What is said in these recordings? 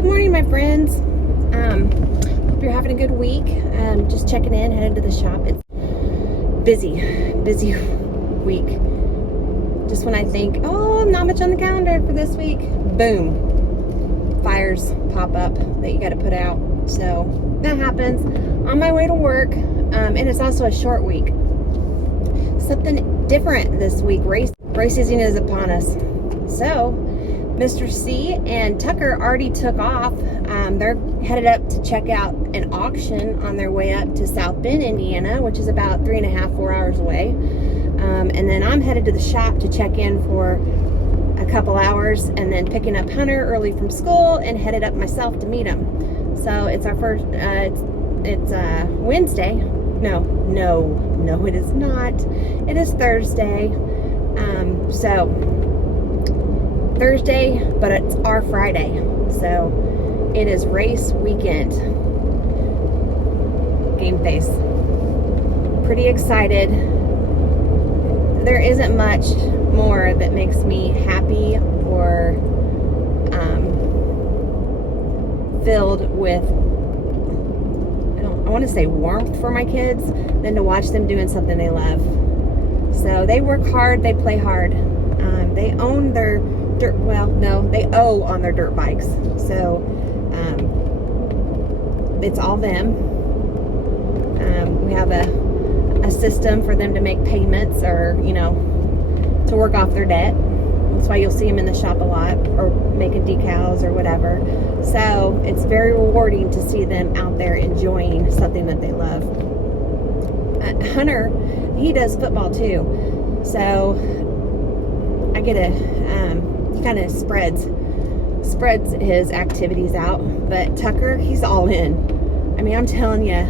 Good morning, my friends. Hope you're having a good week. Just checking in, headed to the shop. It's busy week. Just when I think, oh, not much on the calendar for this week, boom, fires pop up that you got to put out. So that happens on my way to work. And it's also a short week. Something different this week. Race season is upon us. So Mr. C and Tucker already took off. They're headed up to check out an auction on their way up to South Bend, Indiana, which is about 3.5-4 hours away. And then I'm headed to the shop to check in for a couple hours, and then picking up Hunter early from school and headed up myself to meet him. So it's our first, it's Wednesday. No, it is not. It is Thursday. So Thursday, but it's our Friday. So it is race weekend. Game face. Pretty excited. There isn't much more that makes me happy or filled with, I want to say warmth for my kids, than to watch them doing something they love. So they work hard, they play hard. They own their they owe on their dirt bikes. So it's all them. We have a system for them to make payments, or to work off their debt. That's why you'll see them in the shop a lot, or making decals or whatever. So it's very rewarding to see them out there enjoying something that they love. Hunter, he does football too, so I get he kind of spreads his activities out. But Tucker, he's all in. I mean, I'm telling you,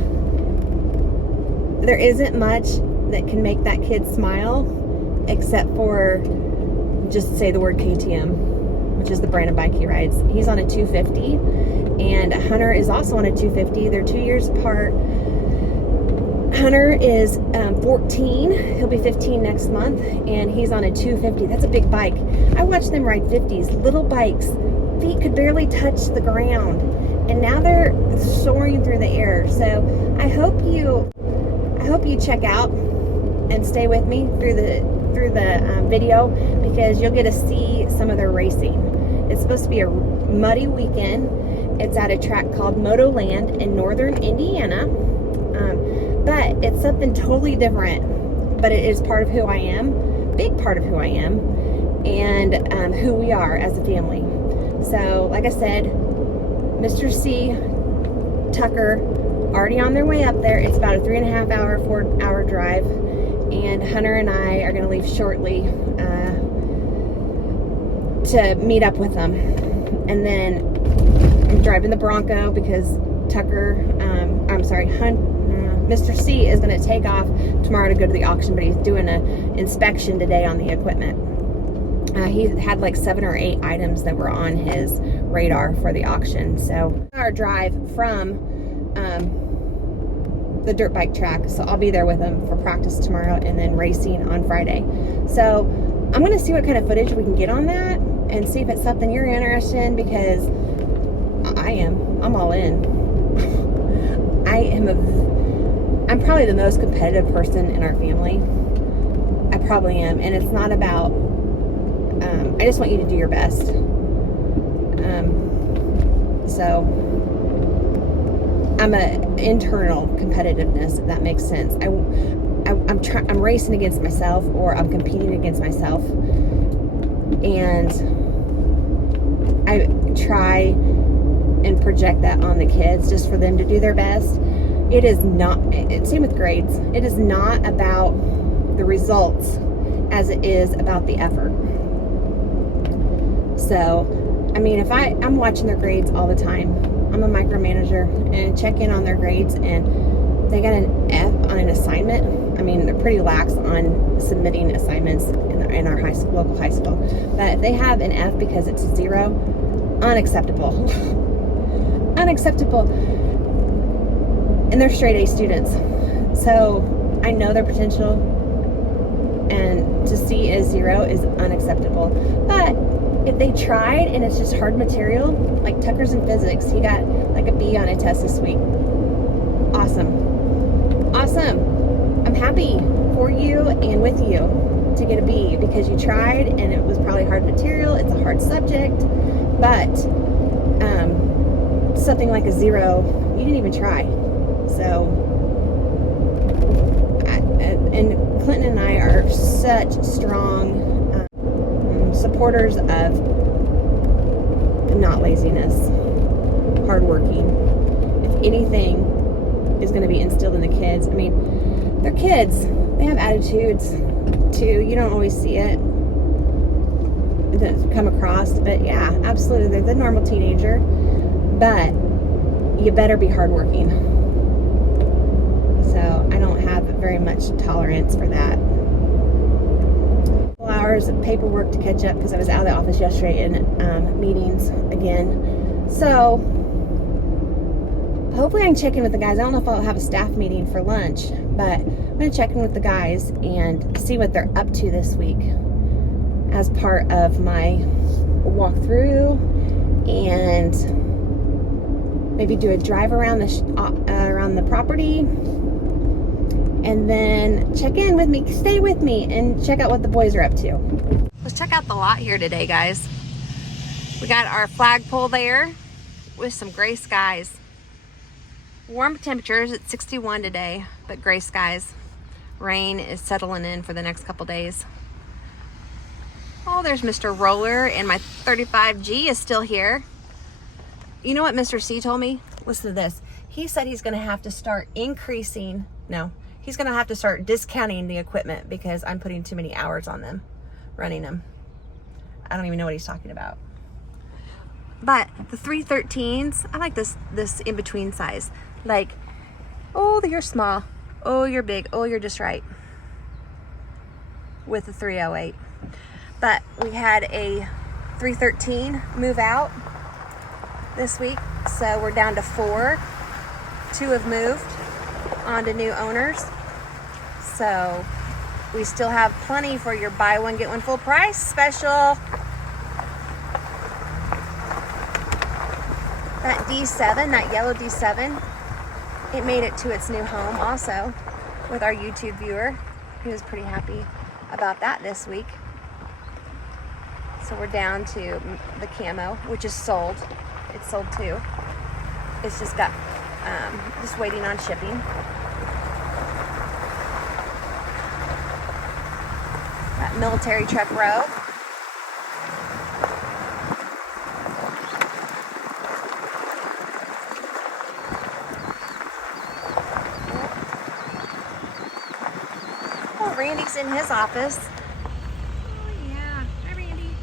there isn't much that can make that kid smile except for just say the word KTM, which is the brand of bike he rides. He's on a 250, and Hunter is also on a 250. They're 2 years apart. Hunter is 14. He'll be 15 next month, and he's on a 250. That's a big bike. I watched them ride 50s, little bikes. Feet could barely touch the ground, and now they're soaring through the air. So I hope you check out and stay with me through the video, because you'll get to see some of their racing. It's supposed to be a muddy weekend. It's at a track called Motoland in northern Indiana. But it's something totally different. But it is part of who I am, big part of who I am, and who we are as a family. So, like I said, Mr. C, Tucker, already on their way up there. It's about a 4-hour drive. And Hunter and I are going to leave shortly to meet up with them. And then I'm driving the Bronco because Mr. C is going to take off tomorrow to go to the auction, but he's doing an inspection today on the equipment. He had like 7 or 8 items that were on his radar for the auction. So our drive from the dirt bike track, so I'll be there with him for practice tomorrow and then racing on Friday. So I'm going to see what kind of footage we can get on that and see if it's something you're interested in, because I'm all in. I'm probably the most competitive person in our family. I probably am. And it's not about, I just want you to do your best. So I'm a internal competitiveness, if that makes sense. I'm racing against myself, or I'm competing against myself. And I try and project that on the kids just for them to do their best. It is not, same with grades, it is not about the results as it is about the effort. So, I mean, if I'm watching their grades all the time. I'm a micromanager and check in on their grades, and they got an F on an assignment. I mean, they're pretty lax on submitting assignments in our local high school. But if they have an F because it's a 0, unacceptable. Unacceptable. And they're straight A students. So I know their potential, and to see a 0 is unacceptable. But if they tried and it's just hard material, like Tucker's in physics, he got like a B on a test this week. Awesome. Awesome. I'm happy for you and with you to get a B because you tried and it was probably hard material. It's a hard subject, but something like a 0, you didn't even try. So, and Clinton and I are such strong supporters of not laziness, hardworking. If anything is going to be instilled in the kids, I mean, they're kids. They have attitudes too. You don't always see it. It doesn't come across, but yeah, absolutely. They're the normal teenager, but you better be hardworking. So I don't have very much tolerance for that. Hours of paperwork to catch up because I was out of the office yesterday in meetings again. So hopefully I can check in with the guys. I don't know if I'll have a staff meeting for lunch, but I'm going to check in with the guys and see what they're up to this week as part of my walkthrough, and maybe do a drive around the property. And then check in with me, stay with me, and check out what the boys are up to. Let's check out the lot here today, guys. We got our flagpole there with some gray skies. Warm temperatures at 61 today, but gray skies. Rain is settling in for the next couple days. Oh, there's Mr. Roller, and my 35G is still here. You know what Mr. C told me? Listen to this. He said he's going to have to start he's going to have to start discounting the equipment because I'm putting too many hours on them, running them. I don't even know what he's talking about. But the 313s, I like this in-between size. Like, oh, you're small. Oh, you're big. Oh, you're just right. With the 308. But we had a 313 move out this week. So we're down to 4. 2 have moved on to new owners. So we still have plenty for your buy one get one full price special. That D7, that yellow D7, it made it to its new home also with our YouTube viewer. He was pretty happy about that this week. So we're down to the camo, which is sold. It's sold too. It's just got just waiting on shipping. That military truck row. Oh, Randy's in his office. Oh yeah, hi Randy.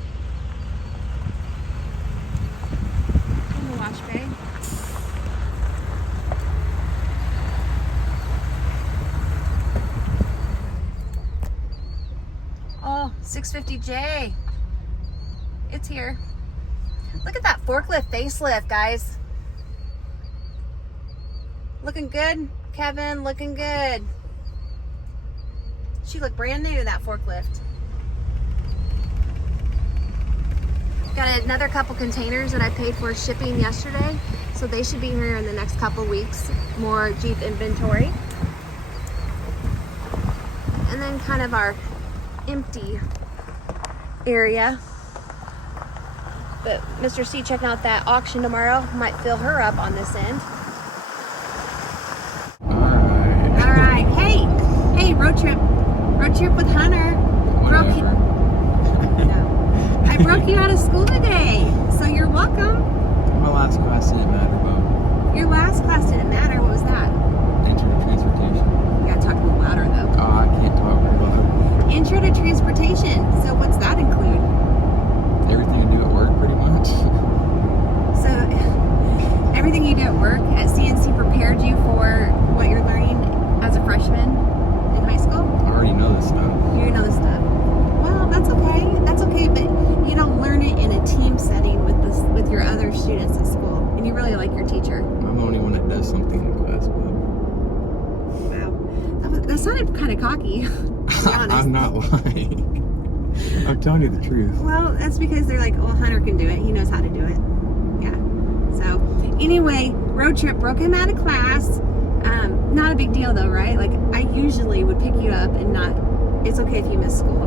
In the wash bay. Oh, 650J. It's here. Look at that forklift facelift, guys. Looking good, Kevin, looking good. She looked brand new, that forklift. Got another couple containers that I paid for shipping yesterday, so they should be here in the next couple weeks. More Jeep inventory. And then kind of our empty area. But Mr. C checking out that auction tomorrow. Might fill her up on this end. All right. Hey, road trip with Hunter. I broke you out of school today, so you're welcome. My last class didn't matter, though. Your last class didn't matter. What was that? Intro to transportation. You gotta talk a little louder though. Oh, I can't talk very loud. Intro to transportation. So what's that include? Everything I do at work, pretty much. So everything you do at work at CNC prepared you for what you're learning as a freshman in high school? I already know this stuff. You know this stuff. Well, that's okay. That's okay, but you don't learn it in a team setting with your other students at school, and you really like your teacher. I'm the only one that does something in class, but... Wow. That sounded kind of cocky, to be honest. I'm not lying. I'm telling you the truth. Well, that's because they're like, oh, Hunter can do it. He knows how to do it. Yeah. So, anyway, road trip broke him out of class. Not a big deal though, right? Like, I usually would pick you up and not, it's okay if you miss school.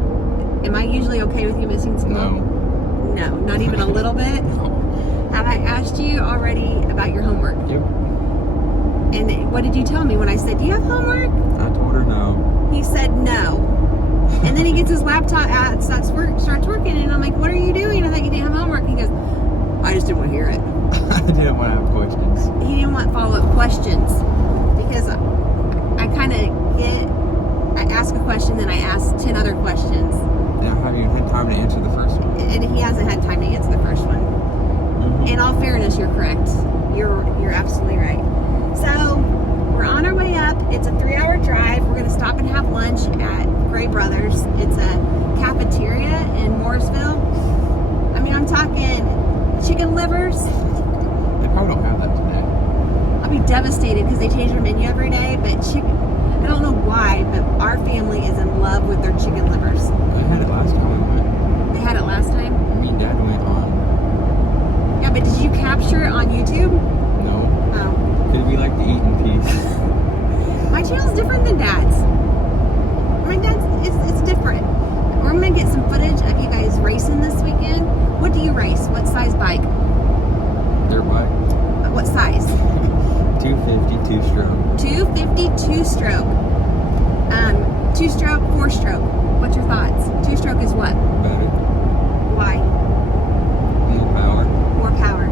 Am I usually okay with you missing school? No. No, not even a little bit? Have I asked you already about your homework? Yep. And what did you tell me when I said, do you have homework? I told her no. He said no. And then he gets his laptop out and starts working, and I'm like, what are you doing? I thought you didn't have homework. He goes, I just didn't want to hear it. I didn't want to have questions. He didn't want follow-up questions because I ask a question, then I ask 10 other questions. And I haven't even had time to answer the first one. And he hasn't had time to answer the first one. In all fairness, you're correct. You're absolutely right. So we're on our way up. It's a 3-hour drive. We're going to stop and have lunch at Gray Brothers. It's a cafeteria in Mooresville. I mean, I'm talking chicken livers. They probably don't have that today. I'll be devastated because they change their menu every day. But I don't know why, but our family is in love with their chicken livers. They had it last time we went. They had it last time? Me and Dad went on. Yeah, but did you capture it on YouTube? No. Oh. Because we like to eat in peace. My channel's different than Dad's. My dad's, it's different. We're gonna get some footage of you guys racing this weekend. What do you race? What size bike? Dirt bike. What size? 250, 2-stroke. 250, 2-stroke. 2-stroke, 4-stroke. What's your thoughts? 2-stroke is what? Better. Why? More power. More power.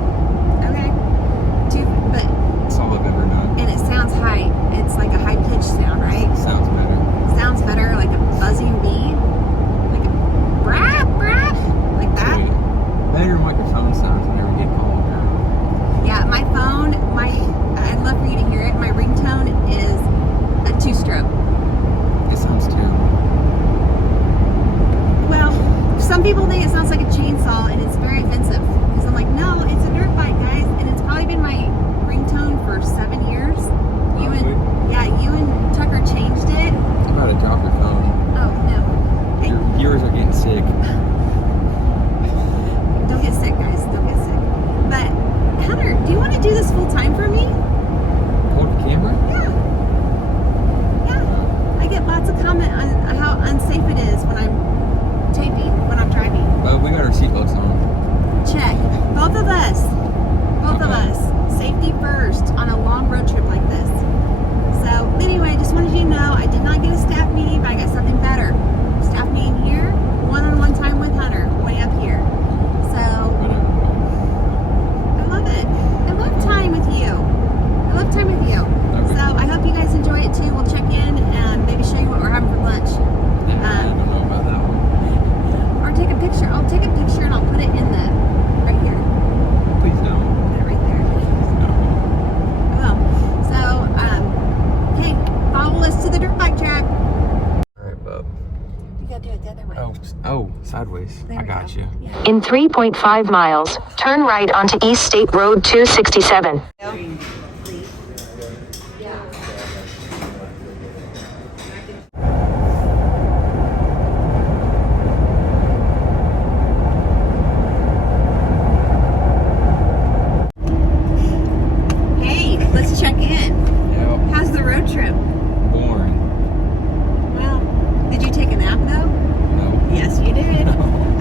Okay. But That's all I've ever done. and it sounds high. It's like a high pitched sound, right? Sounds better. Sounds better, like a buzzing bee, like a brap brap, like that. Sweet. Better than what your phone sounds whenever you get called. Yeah, my phone, I'd love for you to hear it. My ringtone is a 2-stroke. It sounds terrible. Well, some people think it sounds like a chainsaw and it's very offensive. Because I'm like, no, it's a dirt bike, guys. And it's probably been my ringtone for 7 years. You and Tucker changed it. I'm about to drop your phone. Oh, no. Hey, Your viewers are getting sick. don't get sick, guys. Don't get sick. But, Hunter, do you want to do this full time for me? Hold the camera? Yeah. I get lots of comment on how unsafe it is when I'm taping, when I'm driving. Well, we got our seatbelts on. Check. Both of us. Both of us. Safety first on a long road trip like this. So, anyway, just wanted you to know I did not get a staff meeting, but I got something better. Staff meeting here, one-on-one time with Hunter, way up here. So, Whatever. I love it. I love time with you. I love time with you. Okay. So, I hope you guys enjoy it too. We'll check in and maybe show you what we're having for lunch. Yeah, I don't know about that one. Or take a picture. I'll take a picture and I'll put it in right here. Please don't. Put it right there. No. Oh. So, hey, follow us to the dirt bike track. Alright, bub. You gotta do it the other way. Oh, sideways. There I we got go. you. Yeah. In 3.5 miles, turn right onto East State Road 267. Hey, let's check in. Yep. How's the road trip? Boring. Well, did you take a nap though? No. Yes, you did.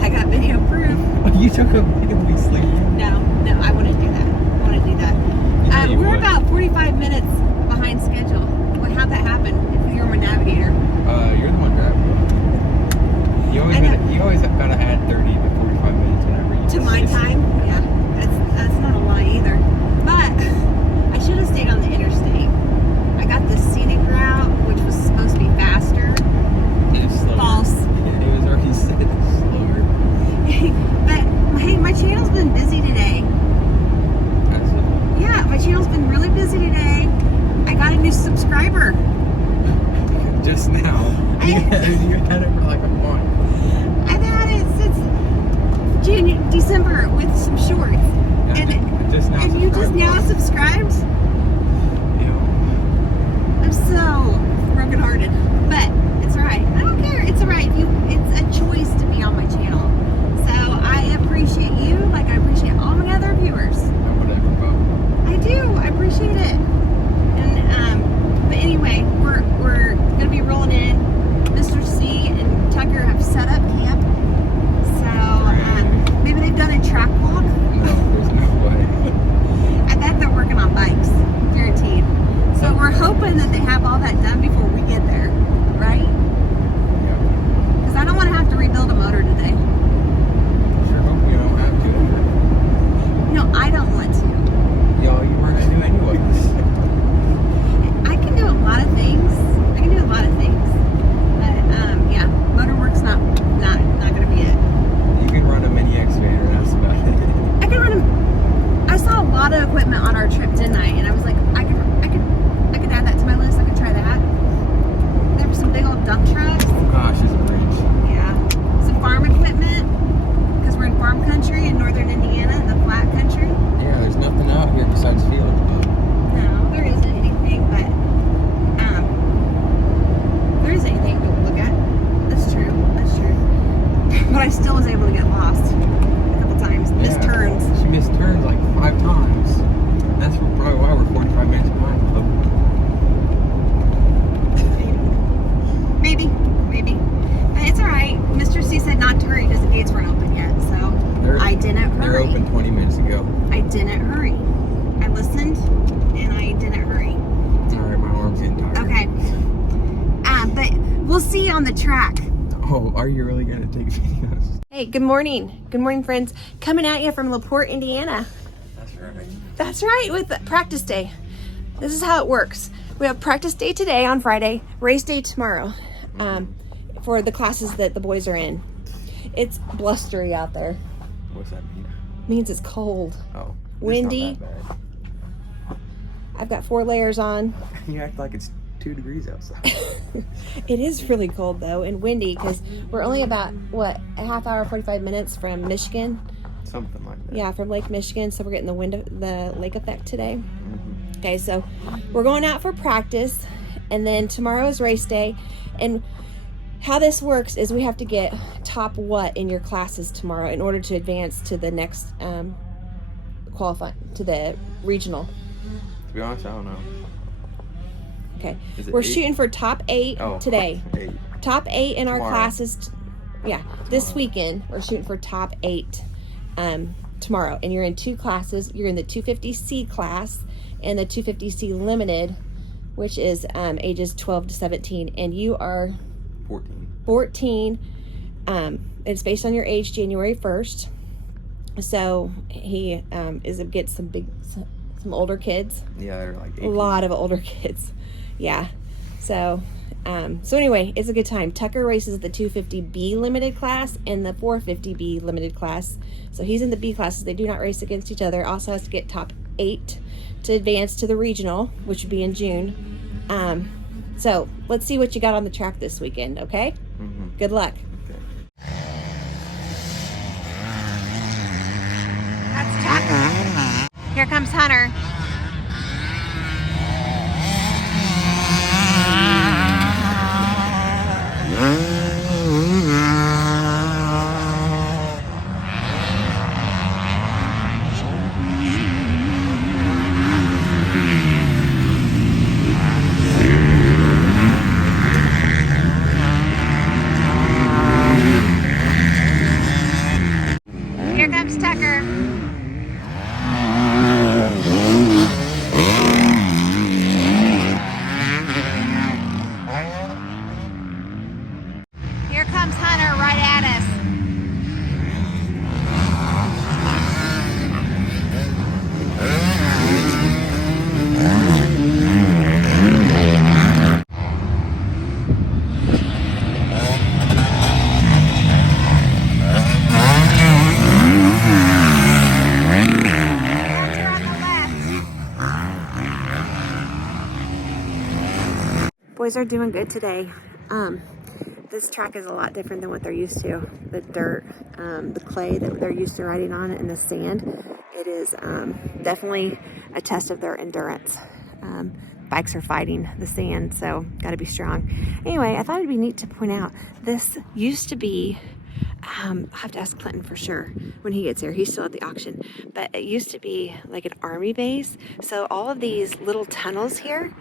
I got video proof. You took a really sleeping. No, I wouldn't do that. I wouldn't do that. You We're would. about 45 minutes behind schedule. How'd that happen? If you're my navigator. You're the one driving. You always gotta add 30 to 45 minutes whenever you To my time? Yeah. That's not a lie either. But I should have stayed on the interstate. I got the scenic route, which was supposed to be faster. It was slower. False. It was already said slower. But hey, my channel's been busy today. That's it. Yeah, my channel's been really busy today. I got a new subscriber. Just now. You had it for like a month. I've had it since December with some shorts. Yeah, And just now. you just now subscribed? Yeah. I'm so brokenhearted. But it's alright. I don't care. It's alright. It's a choice to be on I appreciate it. And but anyway, we're gonna be rolling in. Mr. C and Tucker have set up camp. So maybe they've done a track walk. No, there's no way. I bet they're working on bikes, guaranteed. So we're hoping that they have all that done before we get there, right? Yeah. Because I don't want to have to rebuild a motor today. Sure hope you don't have to. No, I don't want to. Y'all, you weren't gonna do anyways. I can do a lot of things. But yeah, motor work's not gonna be it. You can run a mini excavator, that's about it. I can run a. I saw a lot of equipment on our trip, didn't I? And I was like, I could add that to my list. I could try that. There were some big old dump trucks. Oh gosh, it's a bridge. Yeah, some farm equipment because we're in farm country in northern Indiana, in the flat country. Yeah, there's nothing out here besides fields, but No, there isn't anything, but there isn't anything to look at. That's true. But I still was able to get lost a couple times. Missed turns. She missed turns like 5 times. That's probably why we're 45 minutes behind. Maybe. But it's all right. Mr. C said not to hurry because the gates weren't open yet, so I didn't hurry. They're open 20 minutes ago. I didn't hurry. I listened and I didn't hurry. Alright, my arm's getting tired. Okay. But we'll see you on the track. Oh, are you really going to take videos? Hey, good morning. Good morning, friends. Coming at you from LaPorte, Indiana. That's right. That's right, with practice day. This is how it works. We have practice day today on Friday, race day tomorrow, for the classes that the boys are in. It's blustery out there. What's that mean? Means it's cold. Oh. Windy. It's not that I've got 4 layers on. bad. You act like it's 2 degrees outside. It is really cold though and windy because we're only about, a half hour, 45 minutes from Michigan. Something like that. Yeah, from Lake Michigan. So we're getting the lake effect today. Mm-hmm. Okay, so we're going out for practice and then tomorrow is race day. And how this works is we have to get top what in your classes tomorrow in order to advance to the next qualify to the regional. To be honest, I don't know. Okay, Is it we're 8? shooting for top 8 today. 8. Top 8 in our Tomorrow. classes. This weekend we're shooting for top 8 tomorrow. And you're in 2 classes. You're in the 250C class and the 250C limited, which is ages 12 to 17. And you are 14. It's based on your age, January 1st. So he gets some older kids. Yeah, they're like 18. A lot of older kids. Yeah. So anyway, it's a good time. Tucker races the 250B limited class and the 450B limited class. So he's in the B classes. They do not race against each other. Also has to get top 8 to advance to the regional, which would be in June. So let's see what you got on the track this weekend, okay? Mm-hmm. Good luck. Okay. That's Tucker. Here comes Hunter. Here comes Tucker. Here comes Hunter right at us. Boys are doing good today. This track is a lot different than what they're used to. The dirt, the clay that they're used to riding on, and the sand. It is definitely a test of their endurance. Bikes are fighting the sand, so got to be strong. Anyway, I thought it'd be neat to point out this used to be I'll have to ask Clinton for sure when he gets here. He's still at the auction. But it used to be like an army base. So all of these little tunnels here,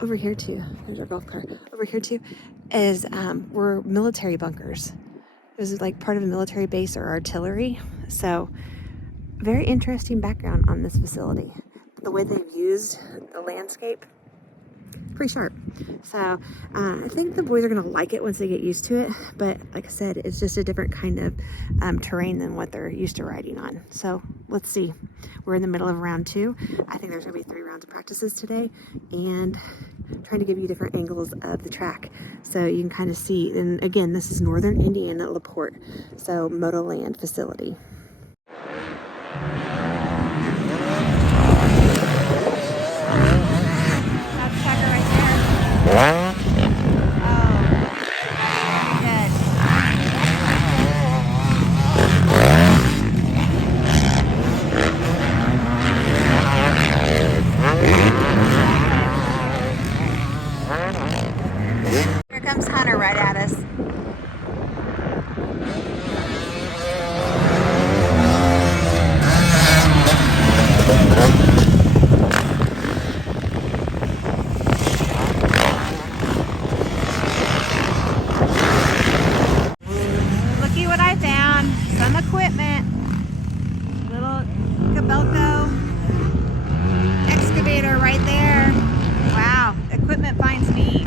over here too, there's a golf cart, over here too, were military bunkers. It was like part of a military base or artillery. So very interesting background on this facility. The way they've used the landscape, pretty sharp. So I think the boys are gonna like it once they get used to it. But like I said, it's just a different kind of terrain than what they're used to riding on. So let's see. We're in the middle of round 2. I think there's gonna be 3 rounds of practices today, and trying to give you different angles of the track so you can kind of see. And again, this is Northern Indiana, LaPorte, so Motoland facility. That's Tucker right there. Here comes Hunter right at us. Looky what I found. Some equipment. Little Cabelco excavator right there. Wow, equipment finds me.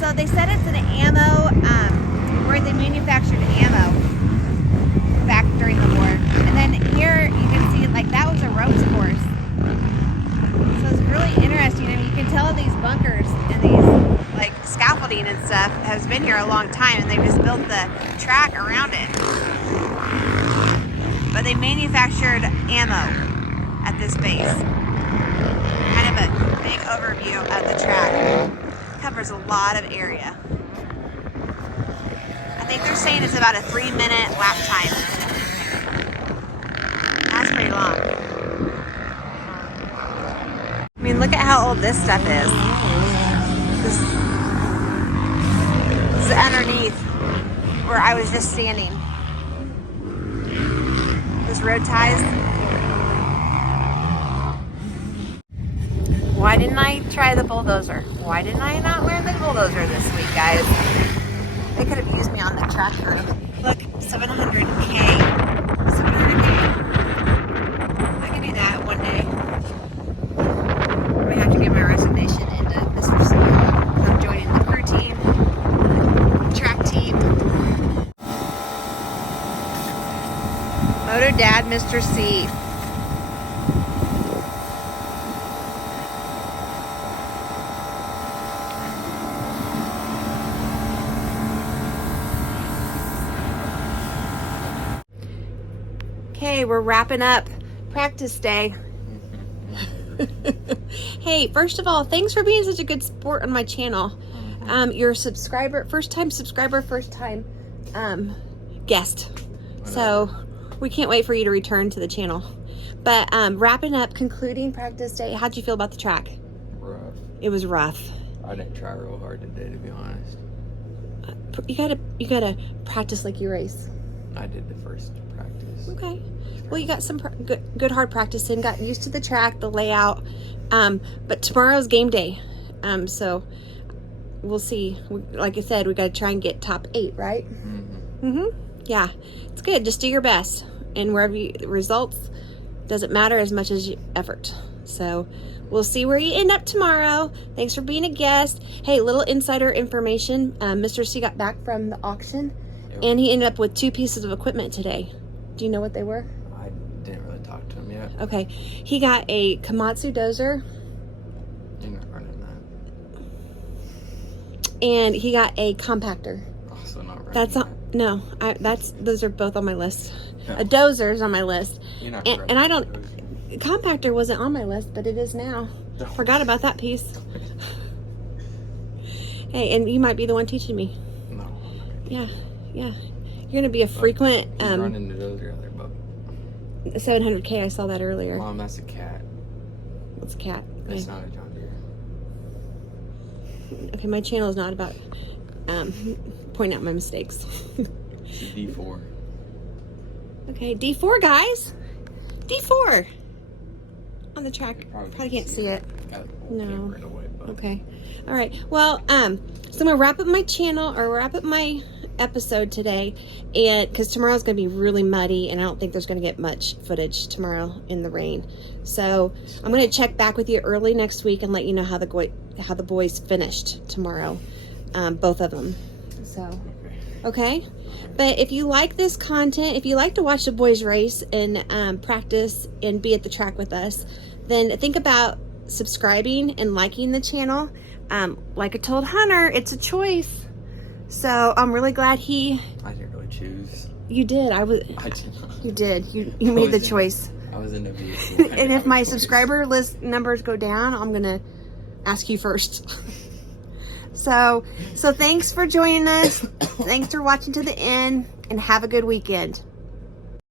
So they said it's an ammo, where they manufactured ammo back during the war. And then here you can see, like, that was a ropes course. So it's really interesting. I mean, you can tell these bunkers and these, like, scaffolding and stuff has been here a long time, and they just built the track around it. But they manufactured ammo at this base. Kind of a big overview of the track. Covers a lot of area. I think they're saying it's about a 3-minute lap time. That's pretty long. I mean, look at how old this stuff is. This is underneath where I was just standing. This road ties. Why didn't I try the bulldozer? Why didn't I not learn the bulldozer this week, guys? They could have used me on the track crew. Look, 700K. 700K. I can do that one day. I have to get my resignation into Mr. C. I'm joining the crew team, track team. Moto Dad, Mr. C. Okay, we're wrapping up practice day. Hey, first of all, thanks for being such a good sport on my channel. You're a subscriber, first time subscriber, first time guest. So we can't wait for you to return to the channel. But wrapping up, concluding practice day, how'd you feel about the track? Rough. It was rough. I didn't try real hard today, to be honest. You gotta practice like you race. I did the first practice. Okay. Well, you got some good hard practice in, got used to the track, the layout. But tomorrow's game day. So we'll see. Like I said, we got to try and get top 8, right? Yeah, it's good. Just do your best. And wherever results, doesn't matter as much as effort. So we'll see where you end up tomorrow. Thanks for being a guest. Hey, little insider information. Mr. C got back from the auction, and he ended up with 2 pieces of equipment today. Do you know what they were? I didn't really talk to him yet. Okay. He got a Komatsu dozer. You're not running that. And he got a compactor. Also not running That's that. no. Those are both on my list. No. A dozer is on my list. You're not And I don't. Compactor wasn't on my list, but it is now. No. Forgot about that piece. Hey, and you might be the one teaching me. No. Yeah. You're gonna be a frequent He's running the dozer out there, bub. 700K. I saw that earlier. Mom, that's a cat. What's a cat? That's not a John Deere. Okay, my channel is not about pointing out my mistakes. D4. Okay, D4, guys. D4 on the track. Probably Probably can't see it. No. Right away, but Okay. All right. Well, so I'm gonna wrap up my channel or wrap up my episode today, and because tomorrow's gonna be really muddy, and I don't think there's gonna get much footage tomorrow in the rain. So I'm gonna check back with you early next week and let you know how the boys finished tomorrow, both of them. So okay. But if you like this content, if you like to watch the boys race and practice and be at the track with us, then think about subscribing and liking the channel. Like I told Hunter, it's a choice. So I'm really glad I didn't really choose. You did. I did not. You did. You made the choice. I was in the vehicle. And if my subscriber list numbers go down, I'm gonna ask you first. So thanks for joining us. Thanks for watching to the end, and have a good weekend.